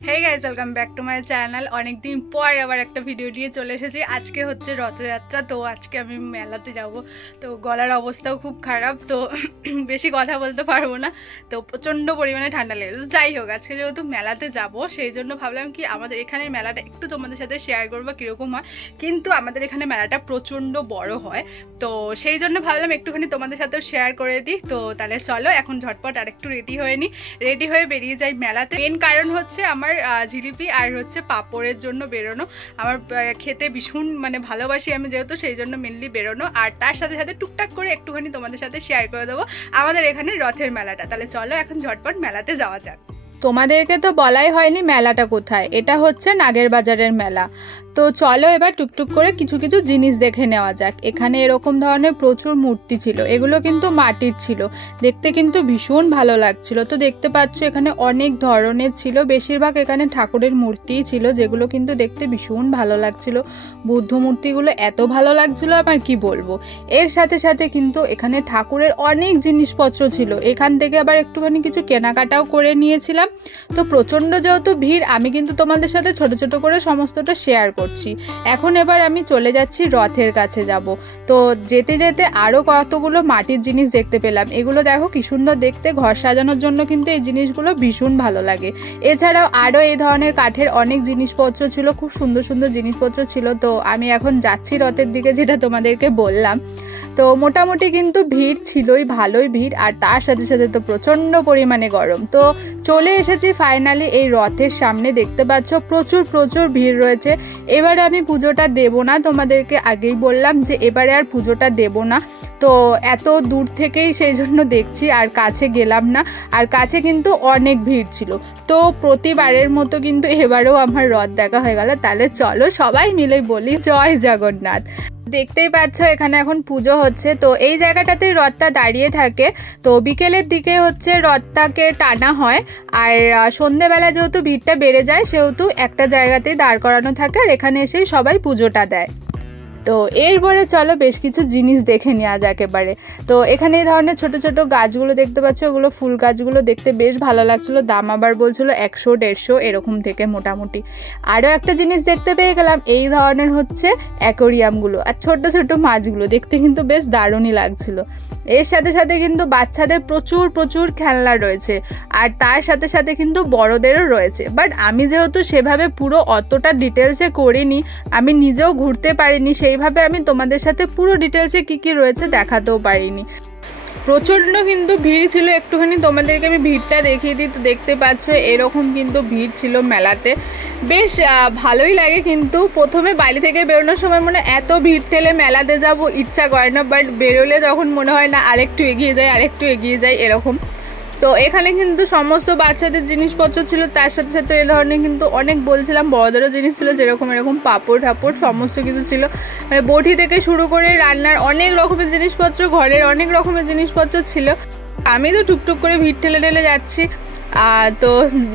Hey guys welcome back to my channel. अनेक दिन पर आबार एक भिडियो निये चले एसेछि। आजके होच्छे रथयात्रा, तो आजके आमि मेलाते जाबो। तो गलार अवस्थाओ खूब खराब, तो बेशी कथा बोलते पारबो ना, तो प्रचंड परिमाणे ठांडा लेगे। तो जाई होक आजके जेहेतु मेलाते जाबो सेई जोन्नो भाबलाम कि आमादेर एखाने मेलाटा एकटु तोमादेर साथे शेयार करबो किरकम हय। किन्तु आमादेर एखाने मेलाटा प्रचंड बड़ो हय, तो सेई जोन्नो भाबलाम एकटुखानि तोमादेर साथेও शेयार करे दिই। तो ताहले चलो एखन झटपट आरेकटु रेडी हये निই, रेडी हये बेरिये जाई मेलाते। मेन कारण होच्छे आमार জিলিপি আর হচ্ছে পাপড়ের জন্য বেরোনো। আমার খেতে ভীষণ মানে ভালোবাসি আমি, যেহেতু সেই জন্য মেনলি বেরোনো। আর তার সাথে সাথে টুকটাক করে একটুখানি তোমাদের সাথে শেয়ার করে দেবো আমাদের এখানে রথের মেলাটা। তাহলে চলো এখন ঝটপট মেলাতে যাওয়া যাক। তোমাদেরকে তো বলাই হয়নি মেলাটা কোথায়। এটা হচ্ছে নাগের বাজারের মেলা। তো চলো এবার টুকটুক করে কিছু কিছু জিনিস দেখে নেওয়া যাক। এখানে এরকম ধরনের প্রচুর মূর্তি ছিল, এগুলো কিন্তু মাটির ছিল, দেখতে কিন্তু ভীষণ ভালো লাগছিল। তো দেখতে পাচ্ছ এখানে অনেক ধরনের ছিল, বেশিরভাগ এখানে ঠাকুরের মূর্তিই ছিল, যেগুলো কিন্তু দেখতে ভীষণ ভালো লাগছিল। বুদ্ধ মূর্তিগুলো এত ভালো লাগছিল আমার কি বলবো। এর সাথে সাথে কিন্তু এখানে ঠাকুরের অনেক জিনিসপত্র ছিল, এখান থেকে আবার একটুখানি কিছু কেনাকাটাও করে নিয়েছিলাম। তো প্রচণ্ড যেহেতু ভিড়, আমি কিন্তু তোমাদের সাথে ছোট ছোট করে সমস্তটা শেয়ার করছি। এখন এবার আমি চলে যাচ্ছি রথের কাছে যাব। তো যেতে যেতে আরো কতগুলো মাটির জিনিস দেখতে পেলাম। এগুলো দেখো কি সুন্দর দেখতে, ঘর সাজানোর জন্য কিন্তু এই জিনিসগুলো ভীষণ ভালো লাগে। এছাড়াও আরো এই ধরনের কাঠের অনেক জিনিসপত্র ছিল, খুব সুন্দর সুন্দর জিনিসপত্র ছিল। তো আমি এখন যাচ্ছি রথের দিকে, যেটা তোমাদেরকে বললাম। তো মোটামুটি কিন্তু ভিড় ছিলই, ভালোই ভিড়, আর তার সাথে সাথে তো প্রচণ্ড পরিমাণে গরম। তো চলে এসেছি ফাইনালি এই রথের সামনে। দেখতে পাচ্ছ প্রচুর প্রচুর ভিড় রয়েছে। এবারে আমি পুজোটা দেব না, তোমাদেরকে আগেই বললাম যে এবারে আর পুজোটা দেব না। তো এত দূর থেকেই সেই জন্য দেখছি, আর কাছে গেলাম না। আর কাছে কিন্তু অনেক ভিড় ছিল। তো প্রতিবারের মতো কিন্তু এবারেও আমার রথ দেখা হয়ে গেল। তাহলে চলো সবাই মিলে বলি জয় জগন্নাথ। দেখতেই পাচ্ছ এখানে এখন পুজো হচ্ছে। তো এই জায়গাটাতেই রথটা দাঁড়িয়ে থাকে। তো বিকেলের দিকে হচ্ছে রথটাকে টানা হয়, আর সন্ধেবেলা যেহেতু ভিড়টা বেড়ে যায় সেহেতু একটা জায়গাতেই দাঁড় করানো থাকে, আর এখানে এসেই সবাই পুজোটা দেয়। তো এরপরে চলো বেশ কিছু জিনিস দেখে নেওয়া যাক এবারে। তো এখানে এই ধরনের ছোট ছোট গাছগুলো দেখতে পাচ্ছ, ওগুলো ফুল গাছগুলো দেখতে বেশ ভালো লাগছিল। দাম আবার বলছিল 100-150 এরকম থেকে মোটামুটি। আরও একটা জিনিস দেখতে পেয়ে গেলাম, এই ধরনের হচ্ছে অ্যাকোরিয়ামগুলো, আর ছোট ছোট মাছগুলো দেখতে কিন্তু বেশ দারুণই লাগছিল। এর সাথে সাথে কিন্তু বাচ্চাদের প্রচুর প্রচুর খেলনা রয়েছে, আর তার সাথে সাথে কিন্তু বড়দেরও রয়েছে। বাট আমি যেহেতু সেভাবে পুরো অতটা ডিটেলসে করিনি, আমি নিজেও ঘুরতে পারিনি, সেইভাবে আমি তোমাদের সাথে পুরো ডিটেলসে কি কি রয়েছে দেখাতেও পারিনি। প্রচণ্ড কিন্তু ভিড় ছিল। একটুখানি তোমাদেরকে আমি ভিড়টা দেখিয়ে দিই। তো দেখতে পাচ্ছ এরকম কিন্তু ভিড় ছিল মেলাতে, বেশ ভালোই লাগে। কিন্তু প্রথমে বাড়ি থেকে বেরোনোর সময় মনে এত ভিড় ঠেলে মেলাতে যাব ইচ্ছা করে না, বাট বেরোলে তখন মনে হয় না আরেকটু এগিয়ে যাই আরেকটু এগিয়ে যাই এরকম। তো এখানে কিন্তু সমস্ত বাচ্চাদের জিনিসপত্র ছিল, তার সাথে সাথে এ ধরনের কিন্তু অনেক বলছিলাম বড়দেরও জিনিস ছিল, যেরকম এরকম পাপড় ঠাপড় সমস্ত কিছু ছিল। মানে বটি থেকে শুরু করে রান্নার অনেক রকমের জিনিসপত্র, ঘরের অনেক রকমের জিনিসপত্র ছিল। আমি তো টুকটুক করে ভিড় ঠেলে ঠেলে যাচ্ছি। তো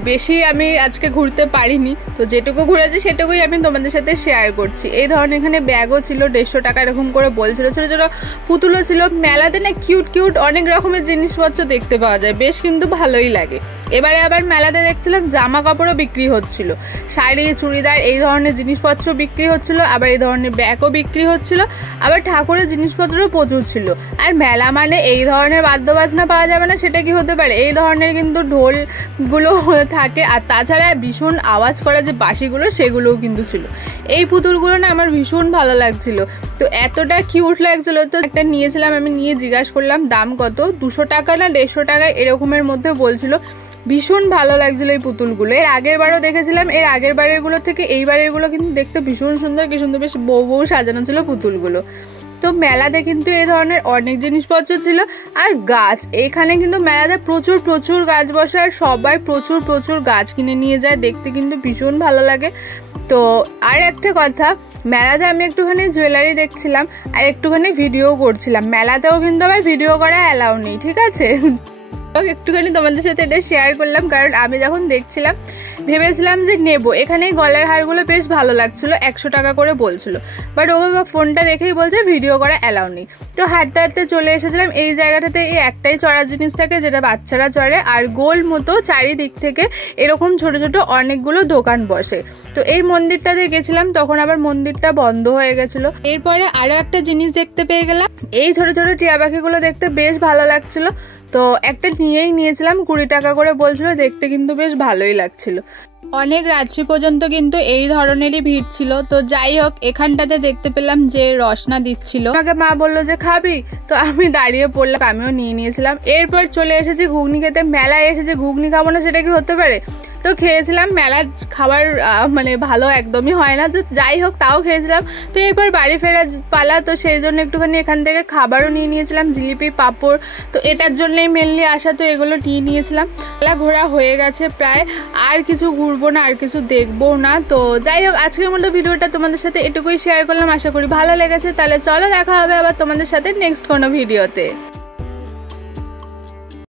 বেশি আমি আজকে ঘুরতে পারিনি, তো যেটুকু ঘুরেছি সেটুকুই আমি তোমাদের সাথে শেয়ার করছি। এই ধরনের এখানে ব্যাগও ছিল 150 টাকা এরকম করে বলছিল। ছোটো ছোটো পুতুলও ছিল। মেলাতে না কিউট কিউট অনেক রকমের জিনিসপত্র দেখতে পাওয়া যায়, বেশ কিন্তু ভালোই লাগে। এবারে আবার মেলাতে দেখছিলাম জামা কাপড়ও বিক্রি হচ্ছিল, শাড়ি চুড়িদার এই ধরনের জিনিসপত্র বিক্রি হচ্ছিল, আবার এই ধরনের ব্যাগও বিক্রি হচ্ছিল, আবার ঠাকুরের জিনিসপত্রও প্রচুর ছিল। আর মেলা মানে এই ধরনের বাদ্যবাজনা পাওয়া যাবে না সেটা কি হতে পারে, এই ধরনের কিন্তু ঢোলগুলো থাকে, আর তাছাড়া ভীষণ আওয়াজ করা যে বাঁশিগুলো সেগুলোও কিন্তু ছিল। এই পুতুলগুলো না আমার ভীষণ ভালো লাগছিল, তো এতটা কিউট লাগছিল। তো একটা নিয়েছিলাম, আমি নিয়ে জিজ্ঞাসা করলাম দাম কত, 200 টাকা না 150 টাকা এরকমের মধ্যে বলছিল। ভীষণ ভালো লাগছিল এই পুতুলগুলো। এর আগের বারও দেখেছিলাম, এর আগের বারেরগুলো থেকে এই বারেরগুলো কিন্তু দেখতে ভীষণ সুন্দর, কি সুন্দর বেশ বউ বউ সাজানো ছিল পুতুলগুলো। তো মেলাতে কিন্তু এই ধরনের অনেক জিনিসপত্র ছিল। আর গাছ, এখানে কিন্তু মেলাতে প্রচুর প্রচুর গাছ বসে, আর সবাই প্রচুর প্রচুর গাছ কিনে নিয়ে যায়, দেখতে কিন্তু ভীষণ ভালো লাগে। তো আর একটা কথা, মেলাতে আমি একটুখানি জুয়েলারি দেখছিলাম আর একটুখানি ভিডিও করছিলাম। মেলাতেও কিন্তু আবার ভিডিও করা অ্যালাউ নেই, ঠিক আছে। একটুখানি তোমাদের সাথে এটা শেয়ার করলাম, কারণ আমি যখন দেখছিলাম ভেবেছিলাম যে নেব। এখানে গলার হারগুলো বেশ ভালো লাগছিল, 100 টাকা করে বলছিল, বাট ও বাবা ফোনটা দেখেই বলছে ভিডিও করা অ্যালাউ নেই। তো হাঁটতে হাঁটতে চলে এসেছিলাম এই জায়গাটাতে। এই একটাই চড়ার জিনিস থাকে যেটা বাচ্চারা চড়ে, আর গোল মতো চারিদিক থেকে এরকম ছোট ছোট অনেকগুলো দোকান বসে। তো এই মন্দিরটাতে গেছিলাম, তখন আবার মন্দিরটা বন্ধ হয়ে গেছিল। এরপরে আরো একটা জিনিস দেখতে পেয়ে গেলাম, এই ছোট ছোট টিয়া পাখিগুলো দেখতে বেশ ভালো লাগছিল, তো একটা নিয়েছিলাম, 20 টাকা করে বলছিল, দেখতে কিন্তু বেশ ভালোই লাগছিল। অনেক রাত্রি পর্যন্ত কিন্তু এই ধরনেরই ভিড় ছিল। তো যাই হোক, এখানটাতে দেখতে পেলাম যে রসনা দিচ্ছিল, আমাকে মা বললো যে খাবি, তো আমি দাঁড়িয়ে পড়লাম, আমিও নিয়েছিলাম। এরপর চলে এসেছি ঘুগনি খেতে। মেলায় এসেছি ঘুগনি খাবো না সেটা কি হতে পারে? তো খেয়েছিলাম, মেলার খাবার মানে ভালো একদমই হয় না, তো যাই হোক তাও খেয়েছিলাম। তো এরপর বাড়ি ফেরার পালা, তো সেই জন্য একটুখানি এখান থেকে খাবারও নিয়েছিলাম, জিলিপি, পাঁপড়, তো এটার জন্যই মেনলি আসা, তো এগুলো নিয়েছিলাম। মেলা ঘোরা হয়ে গেছে প্রায়, আর কিছু ঘুরবো না, আর কিছু দেখবো না। তো যাই হোক, আজকের মতো ভিডিওটা তোমাদের সাথে এটুকুই শেয়ার করলাম, আশা করি ভালো লেগেছে। তাহলে চলো দেখা হবে আবার তোমাদের সাথে নেক্সট কোনো ভিডিওতে।